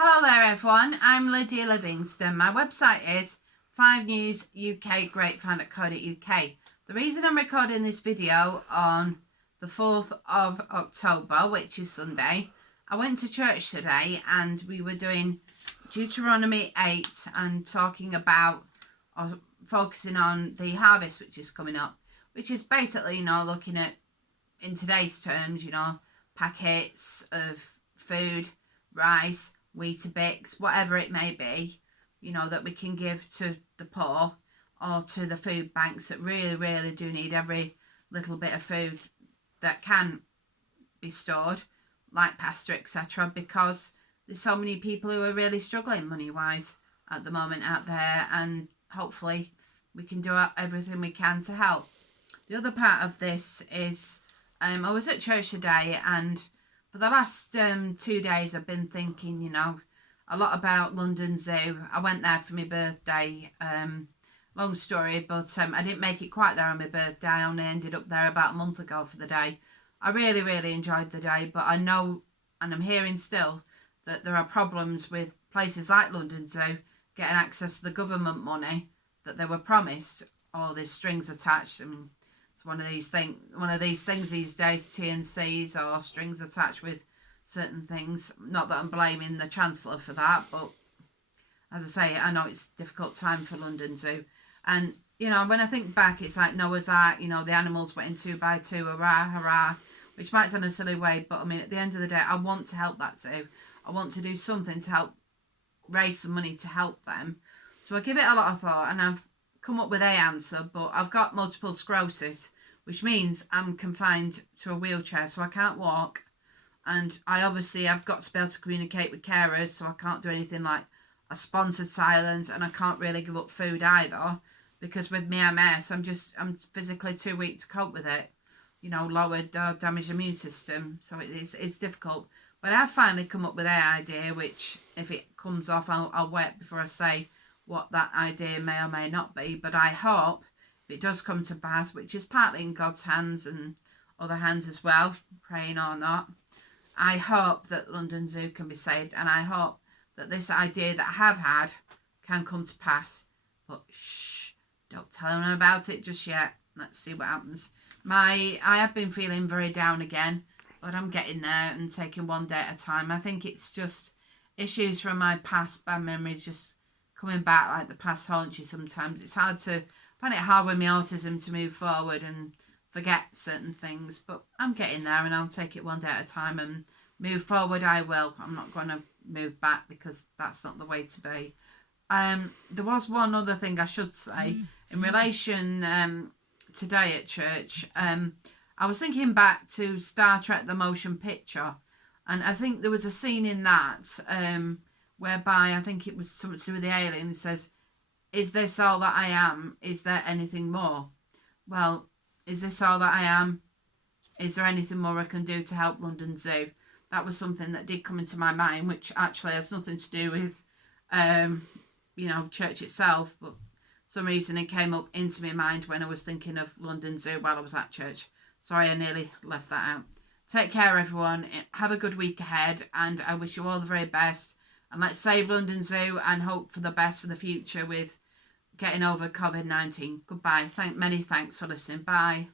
Hello there everyone, I'm Lydia Livingston. My website is 5newsukgrapevine.co.uk. The reason I'm recording this video on the 4th of October, which is Sunday, I went to church today and we were doing Deuteronomy 8 and talking about or focusing on the harvest which is coming up, which is basically, looking at, in today's terms, packets of food, rice, Weetabix, whatever it may be, that we can give to the poor or to the food banks that really do need every little bit of food that can be stored, like pasta, etc., because there's so many people who are really struggling money-wise at the moment out there, and hopefully we can do everything we can to help. The other part of this is I was at church today, and for the last 2 days I've been thinking, a lot about London Zoo. I went there for my birthday. Long story, but I didn't make it quite there on my birthday. I only ended up there about a month ago for the day. I really enjoyed the day, but I know, and I'm hearing still, that there are problems with places like London Zoo getting access to the government money that they were promised, or there's strings attached. It's one of these things these days, T&Cs or strings attached with certain things. Not that I'm blaming the Chancellor for that, but as I say, I know it's a difficult time for London Zoo. And, when I think back, it's like Noah's Ark, the animals went in 2 by 2, hurrah, hurrah, which might sound a silly way, but at the end of the day, I want to help that zoo. I want to do something to help raise some money to help them. So I give it a lot of thought, and I've come up with a answer, but I've got multiple sclerosis, which means I'm confined to a wheelchair, so I can't walk, and I've got to be able to communicate with carers, so I can't do anything like a sponsored silence, and I can't really give up food either, because with my MS I'm physically too weak to cope with it, lowered or damaged immune system, so it's difficult. But I've finally come up with an idea, which if it comes off, I'll wait before I say what that idea may or may not be. But I hope if it does come to pass, which is partly in God's hands and other hands as well, praying or not, I hope that London Zoo can be saved, and I hope that this idea that I have had can come to pass. But shh, don't tell anyone about it just yet. Let's see what happens. I have been feeling very down again, but I'm getting there and taking one day at a time. I think it's just issues from my past, bad memories just coming back, like the past haunts you sometimes. It's find it hard with my autism to move forward and forget certain things, but I'm getting there, and I'll take it one day at a time, and move forward I will. I'm not going to move back, because that's not the way to be. There was one other thing I should say in relation today at church. I was thinking back to Star Trek the Motion Picture, and I think there was a scene in that whereby I think it was something to do with the alien. It says, "Is this all that I am? Is there anything more?" Well, is this all that I am? Is there anything more I can do to help London Zoo? That was something that did come into my mind, which actually has nothing to do with, church itself, but for some reason it came up into my mind when I was thinking of London Zoo while I was at church. Sorry, I nearly left that out. Take care, everyone. Have a good week ahead, and I wish you all the very best. And let's save London Zoo and hope for the best for the future with getting over COVID-19. Goodbye. Many thanks for listening. Bye.